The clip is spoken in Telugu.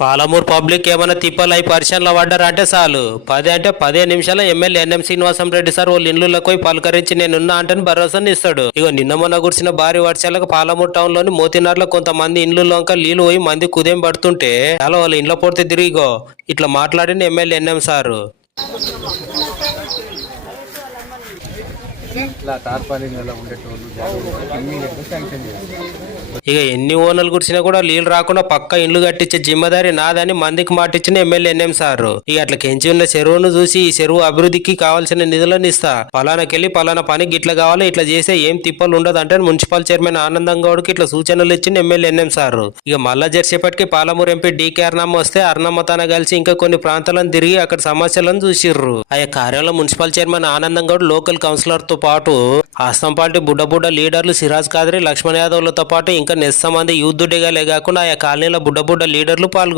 పాలమూరు పబ్లిక్ ఏమైనా తిప్పలు అయి పరిశ్రమలో పడ్డారంటే చాలు 10 నిమిషాల MLA NM Srinivasam Reddy sir వాళ్ళ ఇళ్ళకి పోయి పలకరించి నేనున్నా అంటే భరోసాని ఇస్తాడు. ఇగో నిన్న మొన్న కురిసిన భారీ వర్షాలకు పాలమూరు టౌన్ లోని మోతినార్లో కొంతమంది ఇండ్లలోంక నీళ్లు పోయి మంది కుదేం పడుతుంటే చాలా వాళ్ళ ఇంట్లో పొడితే తిరిగిగో ఇట్లా మాట్లాడిన ఎమ్మెల్యే ఎన్ఎం సారు. ఇక ఎన్ని ఓనర్లు కురిసినా కూడా నీళ్ళు రాకుండా పక్క ఇండ్లు కట్టించే జిమ్మదారి నాదని మందికి మాటిచ్చిన ఎమ్మెల్యే ఎన్ఎం సారు. ఇక అట్లా కెంచి ఉన్న చెరువును చూసి ఈ చెరువు అభివృద్ధికి కావాల్సిన నిధులను ఇస్తా, పలానాకెళ్ళి పలానా పని గిట్ల కావాలి, ఇట్లా చేస్తే ఏం తిప్పలు ఉండదు అంటే మున్సిపల్ చైర్మన్ ఆనందం గౌడ్కి ఇట్లా సూచనలు ఇచ్చిన ఎమ్మెల్యే ఎన్ఎం సారు. ఇక మళ్ళా జరిసేపటికి పాలమూరు ఎంపీ డీకే అర్ణమ్మ వస్తే అర్ణమ్మతన కలిసి ఇంకా కొన్ని ప్రాంతాలను తిరిగి అక్కడ సమస్యలను చూసిర్రు. ఆ కార్యంలో మున్సిపల్ చైర్మన్ ఆనందం గౌడ్ లోకల్ కౌన్సిలర్ తో పాటు ఆస్తం పార్టీ బుడ్డ లీడర్లు సిరాజ్ కాదరి, లక్ష్మణ్ యాదవ్లతో పాటు ఇంకా నెస్స మంది యూత్ దిగాలే కాకుండా ఆ కాలనీలో బుడ్డ లీడర్లు పాల్గొన్నారు.